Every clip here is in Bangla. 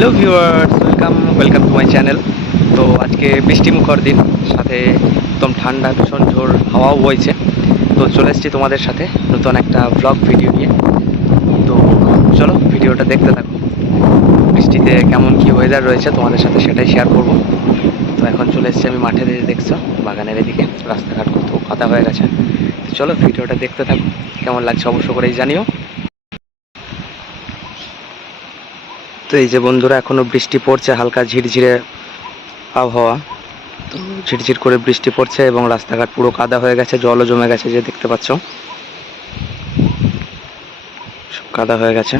Hello viewers, welcome to my channel. তো আজকে বৃষ্টিমুখর দিন, সাথে একদম ঠান্ডা ভীষণ ঝোড় হাওয়াও বইছে। তো চলে এসেছি তোমাদের সাথে নতুন একটা ব্লগ ভিডিও নিয়ে। তো চলো ভিডিওটা দেখতে থাকো। বৃষ্টিতে কেমন কি ওয়েদার রয়েছে তোমাদের সাথে সেটাই শেয়ার করব। তো এখন চলে এসেছি আমি মাঠে, দেখছো বাগানের এদিকে রাস্তাঘাট কত কাদা হয়ে গেছে। তো চলো ভিডিওটা দেখতে থাকো, কেমন লাগছে অবশ্য করেই জানিও। তো এই যে বন্ধুরা, এখনো বৃষ্টি পড়ছে, হালকা ঝিরঝিরে আবহাওয়া। তো ঝিরঝির করে বৃষ্টি পড়ছে এবং রাস্তাঘাট পুরো কাদা হয়ে গেছে, জলও জমে গেছে, যে দেখতে পাচ্ছ সব কাদা হয়ে গেছে।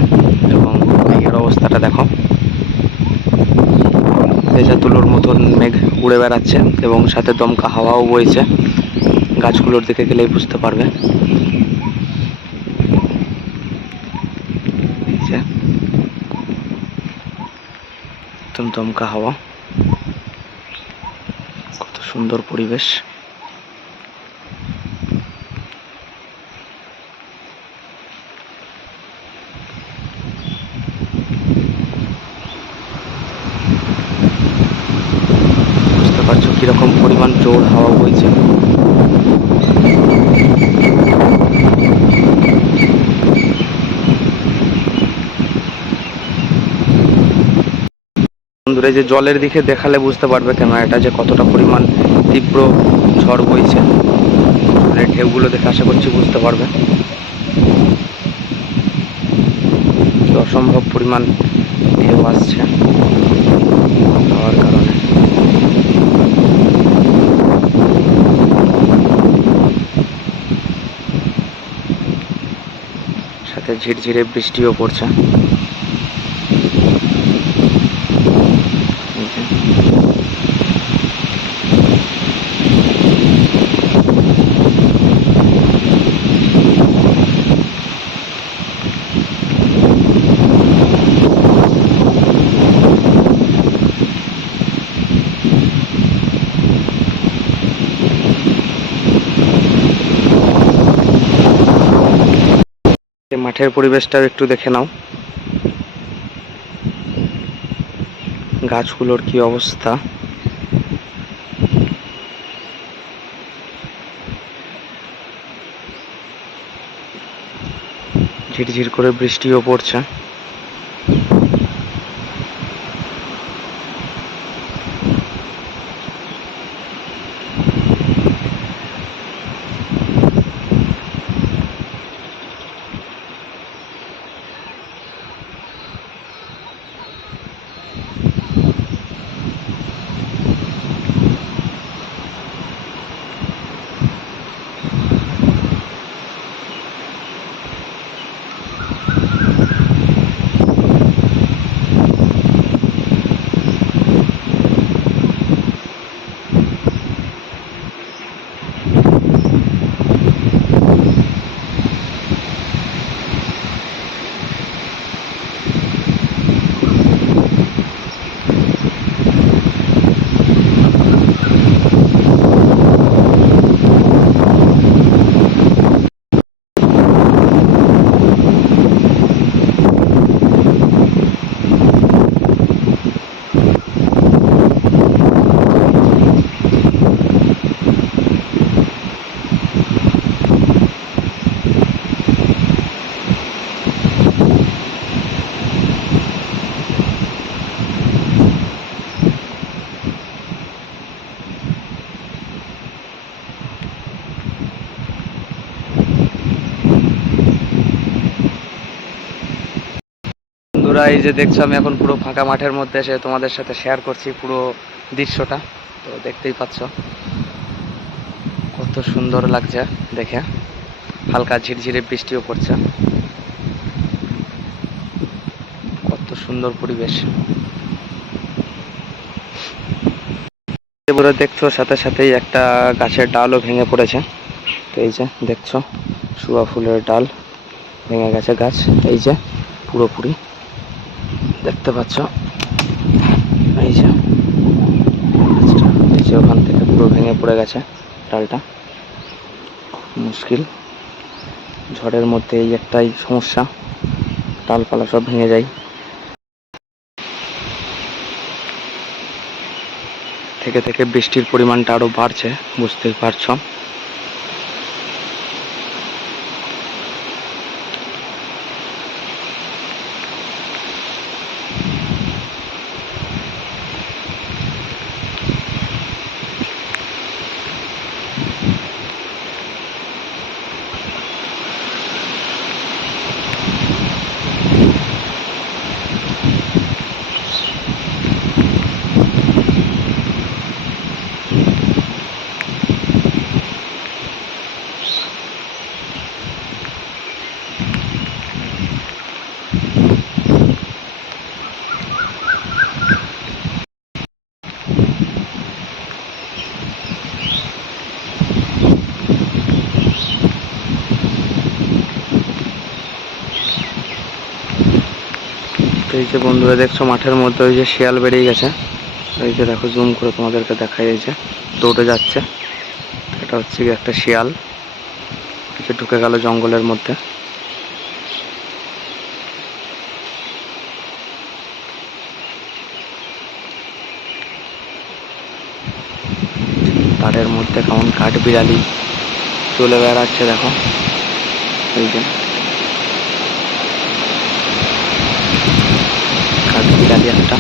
এবং মেঘের অবস্থাটা দেখো, ভেজা তুলোর মতন মেঘ উড়ে বেড়াচ্ছে এবং সাথে দমকা হাওয়াও বইছে। গাছগুলোর দিকে গেলেই বুঝতে পারবে। একদম দমকা হাওয়া, কত সুন্দর পরিবেশ। বুঝতে পারছো কিরকম পরিমাণ জোর হাওয়া বইছে। বন্ধুরা, যে জলের দিকে দেখালে বুঝতে পারবে ক্যামেরাটা যে কতটা পরিমাণ তীব্র ঝড় বইছে। ঢেউগুলো দেখে আশা করছি বুঝতে পারবে অসম্ভব পরিমাণ ঢেউ আসছে হওয়ার কারণে। সাথে ঝিরঝিরে বৃষ্টিও পড়ছে। মাঠের পরিবেশটাও একটু দেখে নাও, গাছগুলোর কি অবস্থা। ঝিরঝির করে বৃষ্টিও পড়ছে। বন্ধুরা, এই যে দেখছো আমি এখন পুরো ফাঁকা মাঠের মধ্যে এসে তোমাদের সাথে শেয়ার করছি পুরো দৃশ্যটা। তো দেখতেই পাচ্ছ কত সুন্দর লাগছে দেখে, হালকা ঝিরঝিরে বৃষ্টিও পড়ছে, কত সুন্দর পরিবেশ। এবারে দেখছো সাথে সাথেই একটা গাছের ডালও ভেঙে পড়েছে। তো এই যে দেখছো শুয়া ফুলের ডাল ভেঙে গেছে, গাছ এই যে পুরোপুরি দেখতে পাচ্ছ। এই যে এই যে ওখান থেকে পুরো ভেঙে পড়ে গেছে ডালটা। মুশকিল, ঝড়ের মধ্যে এই একটাই সমস্যা, ডালপালা সব ভেঙে যায়। থেকে থেকে বৃষ্টির পরিমাণটা আরও বাড়ছে, বুঝতেই পারছো। এই যে বন্ধুরা দেখছো মাঠের মধ্যে ওই যে শিয়াল বেরিয়ে গেছে, এই যে দেখো জুম করে তোমাদেরকে দেখাই, এই যে দৌড়ে যাচ্ছে, এটা হচ্ছে কি একটা শিয়াল, এই যে ঢুকে গেল জঙ্গলের মধ্যে। তারের মধ্যে কেমন কাঠ বিড়ালি চলে বেড়াচ্ছে দেখো, এই যে কাঠ বিড়ালি একটা।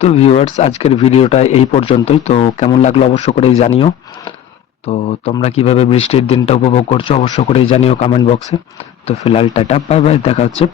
তো ভিউয়ার্স, আজকের ভিডিওটা এই পর্যন্তই। তো কেমন লাগলো অবশ্য করেই জানিও। তো তোমরা কিভাবে বৃষ্টির দিনটা উপভোগ করছো অবশ্য করেই জানিও কমেন্ট বক্সে। তো ফিলহাল টাটা, বাই বাই, দেখা হচ্ছে।